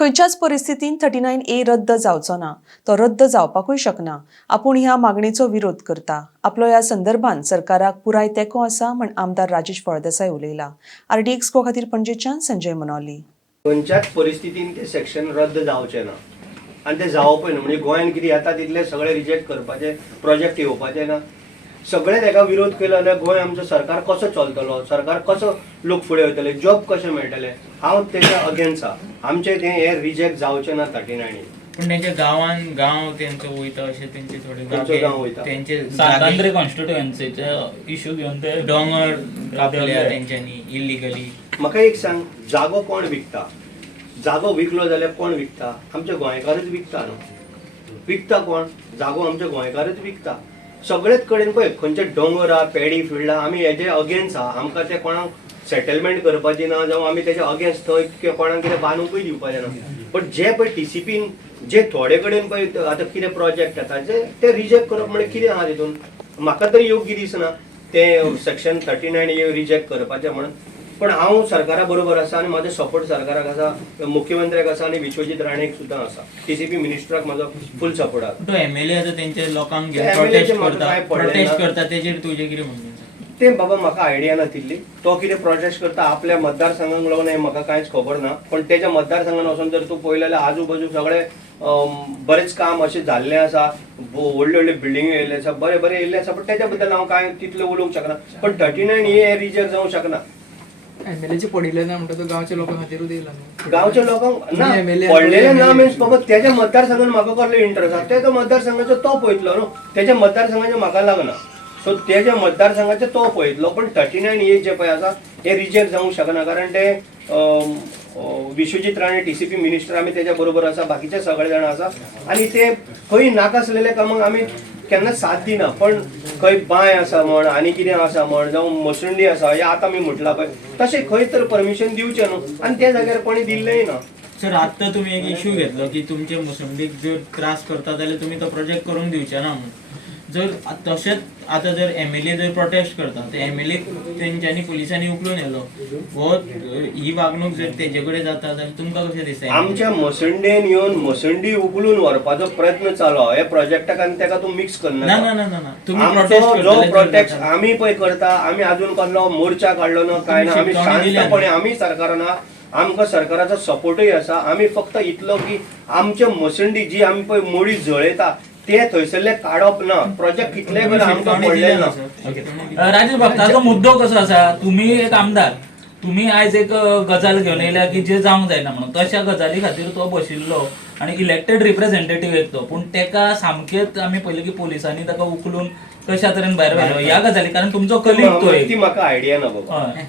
खंयच्याच परिस्थितीन 39A रद्द जावचो ना, तो रद्द जावपाकूय शकना. आपूण ह्या मागणेचो विरोध करता. आपलो ह्या संदर्भात सरकाराक पुराय तेंको आसा म्हण आमदार राजेश फळदेसाय उलयला. RDX गो खातीर पणजेच्यान संजय मनोली. खंयच्याच परिस्थितीन ते सेक्शन रद्द जावचे ना आणि ते जावपूय ना. म्हणजे गोंयान कितें येता तितले सगळे रिजेक्ट करपाचे, प्रोजेक्ट येवपाचे ना. सगळे तेका विरोध केलो जाल्यार गोंय आमचो सरकार कसो चलतलो, सरकार कसो लोक फुडें वयतले, जॉब कशे मेळटले. हांव तेच्या अगेन्स्ट आहा. आमचे ते हे रिजेक्ट जावचे ना 39. पण त्यांच्या गांव त्यांचं वयता अशें तेंचे थोडे गांव वयता. तेंचे सातांद्री कॉन्स्टिट्युएन्सीचे इश्यू घेवन ते डोंगर कापल्या तेंच्यांनी इल्लिगली. म्हाका एक सांग, जागो कोण विकता? जागो विकलो जाल्यार कोण विकता? आमचे गोंयकारच विकता न्हू. विकता कोण? जागो आमचे गोंयकारच विकता. सगळेच कडेन पळय खंयचे दोंगर आहा, पॅडी फिल्ड आहा, आमी हेजे अगेन्स्ट आहा. आमकां ते कोणाक सेटलमेंट करपाची ना, जावं आमी तेजे अगेन्स्ट थंय कोणाक कितें बांदूंकूय दिवपाचें ना. बट जे पळय TCPन जे थोडे कडेन पळय आतां कितें प्रोजेक्ट येता ते रिजेक्ट करप म्हणजे कितें आहा तितून? म्हाका तरी योग्य दिसना ते सेक्शन 39 रिजेक्ट करपाचें म्हणून. पण हांव सरकारा बरोबर आसा आणि म्हाजो सपोर्ट सरकाराक आसा, मुख्यमंत्र्याक आसा आणि विश्वजीत राणेक सुद्दां आसा. TCP मिनिस्टराक म्हाजो फुल सपोर्ट आसा. तो MLA आसा तेंचे लोकांक घेवन MLA चे म्हाका कांय पडलें ना. प्रोटेस्ट करता तेजेर तुजें कितें म्हणणें आसा? ते बाबा म्हाका आयडिया ना तितली. तो कितें प्रोटेस्ट करता आपल्या मतदारसंघाक लागून हें म्हाका कांयच खबर ना. पण तेज्या मतदारसंघान वचून जर तूं पळयलें जाल्यार आजूबाजू सगळे बरेच काम अशें जाल्लें आसा, व्हडल्यो व्हडल्यो बिल्डिंग्यो येयल्ले आसा, बरें बरें येयल्लें आसा. पण तेज्या बद्दल हांव कांय तितलें उलोवंक शकना. पण 39 हे रिजेक्ट जावंक शकना. MLA पडिल्ले ना म्हणटा तो गांवच्या लोकां खातीरूच येयला न्हू. गांवच्या लोकांक ना MLA पडलेले ना मीन्स बाबा तेज्या मतदारसंघान म्हाका कसलो इंटरेस्ट आसा. तेजो मतदारसंघाचो तो पळयतलो न्हू. तेज्या मतदारसंघाचें म्हाका लागना. सो तेज्या मतदारसंघाचे तो पळयतलो. पण 39 हे जे पळय आसा हे रिजेक्ट जावंक शकना. कारण ते विश्वजीत राणे TCP मिनिस्टर आमी तेज्या बरोबर आसा, बाकीचे सगळे जाण आसा. आणि ते खंय नाकासलेले कामाक आमी केन्ना साथ दिना. पण खंय बांय आसा म्हण आनी कितें आसा म्हण जावं मसुंडी आसा हे आतां आमी म्हटलां पळय तशें खंय तर परमिशन दिवचें न्हू. आनी त्या जाग्यार कोणी दिल्लेय ना. सर आत्तां तुमी एक इश्यू घेतलो की तुमचे मुसंडीक जर त्रास करता जाल्यार तुमी तो प्रोजेक्ट करून दिवचे ना म्हणून. जर तशेंच आतां जर MLA जर प्रोटेस्ट करता ते MLA तेंच्यांनी पुलिसांनी उखलून येयलो हो ही वागणूक जर तेजे कडेन जाता जाल्यार तुमकां कशें दिसता? आमच्या मसंडेन येवन मसंडी उखलून व्हरपाचो प्रयत्न चालू आहा. हे प्रोजेक्टाक आनी तेका तूं मिक्स करना. ना ना ना ना तुम्ही आमचो प्रोटेस्ट जो प्रोटेक्ट आमी पळय करता, आमी अजून कसलो मोर्चा काडलो ना काय ना. आमी शांतपणे आमी सरकारान आमकां सरकाराचो सपोर्टूय आसा. आमी फक्त इतलो की आमचे मसंडी जी आमी पळय मोडी जळयता ते थंयसरले काडप ना. प्रोजेक्ट कितले बरें आमकां पडले ना. राजेश बाब, ताचो मुद्दो कसो आसा, तुम्ही एक आमदार, तुम्ही आयज एक गजाल घेवन येयल्या की जे जावंक जायना म्हणून. तशा गजाली खातीर तो बशिल्लो आणि इलेक्टेड रिप्रेझेंटेटिव्ह एक तो, पूण तेका सामकेच आमी पयलीं की पोलिसांनी ताका उखलून कशा तरेन भायर व्हेलो ह्या गजाली, कारण तुमचो कलीग तो एक. ती म्हाका आयडिया ना बाबा. हय.